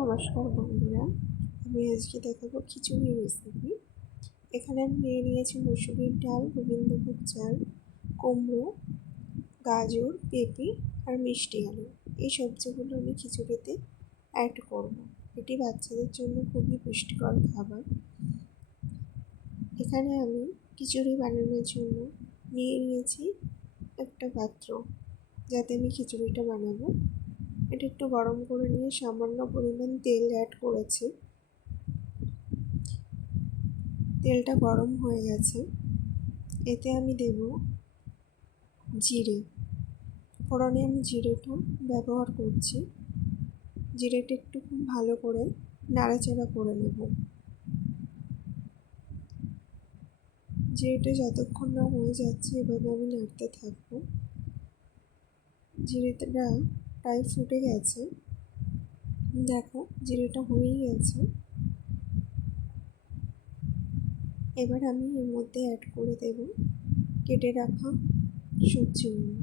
নমস্কার বন্ধুরা। আমি আজকে দেখাবো খিচুড়ি রেসিপি এখানে আমি নিয়ে নিয়েছি মুসুরির ডাল, গোবিন্দভোগ চাল, কুমড়ো, গাজর, পেঁপে আর মিষ্টি আলু। এই সবজিগুলো আমি খিচুড়িতে অ্যাড করব। এটি বাচ্চাদের জন্য খুবই পুষ্টিকর খাবার। এখানে আমি খিচুড়ি বানানোর জন্য নিয়ে নিয়েছি একটা পাত্র। যাতে আমি খিচুড়িটা বানাবো। এটা একটু গরম করে নিয়ে সামান্য পরিমাণ তেল অ্যাড করেছি। তেলটা গরম হয়ে গেছে। এতে আমি দেব জিরে। ফোড়নে আমি জিরেটা ব্যবহার করছি। জিরেটা একটু খুব ভালো করে নাড়াচাড়া করে নেব। জিরেটা যতক্ষণ না হয়ে যাচ্ছে এভাবে আমি নাড়তে থাকব। জিরেটা প্রায় ফুটে গেছে। দেখো, জিরেটা হয়েই গেছে। এবার আমি এর মধ্যে অ্যাড করে দেব কেটে রাখা সবজিগুলো।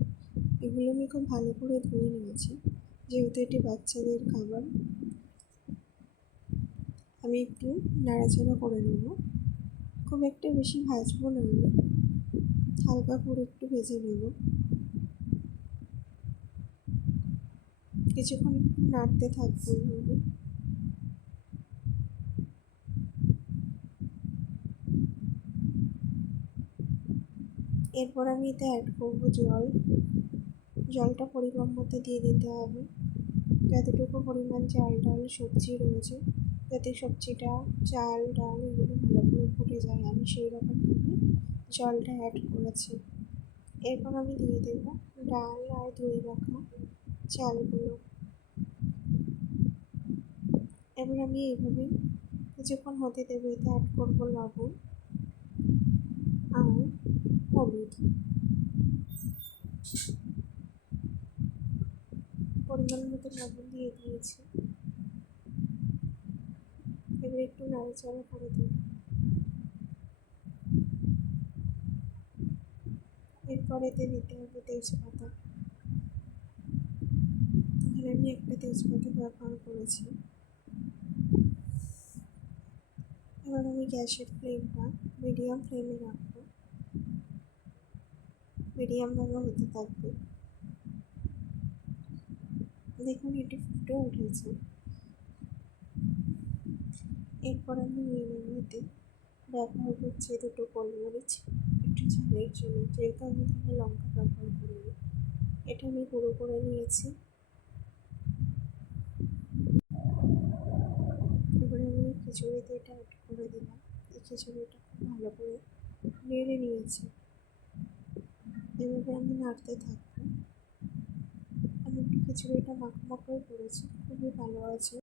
এগুলো আমি খুব ভালো করে ধুয়ে নিয়েছি, যেহেতু এটি বাচ্চাদের খাবার। আমি একটু নাড়াচাড়া করে নেব। খুব একটা বেশি ভাজবো না আমি, হালকা করে একটু ভেজে নেব। কিছুক্ষণ নাড়তে থাকব এইভাবে। এরপর আমি এতে অ্যাড করব জল। জলটা পরিমাণ মতো দিয়ে দিতে হবে। যতটুকু পরিমাণ চাল, ডাল, সবজি রয়েছে, যাতে সবজিটা চাল, ডাল এগুলো ভালো করে ফুটে যায়, আমি সেই রকমভাবে জলটা অ্যাড করেছি। এরপর আমি দিয়ে দেবো ডাল আর ধুয়ে রাখা চালগুলো। এবার আমি এইভাবে কিছুক্ষণ হতে দেবো এতে অ্যাড করব লবণ আর হলুদ। পরিমাণ মতো লবণ দিয়ে দিয়েছি। এবার একটু নাড়াচাড়া করে দেব। এরপর এতে দিতে হবে তেজপাতা। এখানে আমি একটা তেজপাতা ব্যবহার করেছি। এবার আমি গ্যাসের ফ্লেমটা মিডিয়াম ফ্লেমে রাখব মিডিয়াম মিডিয়ামভাবে হতে থাকবে। দেখুন, এটি ফুটে উঠেছে। এরপর আমি নিয়ে ব্যবহার করছি দুটো গোলমরিচ একটু ঝালের জন্য, যেহেতু আমি এখানে লঙ্কা ব্যবহার করিনি। এটা আমি গুঁড়ো করে নিয়েছি এবারে আমি খিচুড়িতে এটা করে দিলাম। এই খিচুড়িটা খুব ভালো করে নেড়ে নিয়েছি। এভাবে আমি নাড়তে থাকব। আমি খিচুড়িটা মাখো মাখোই করেছি, খুবই ভালো আছে।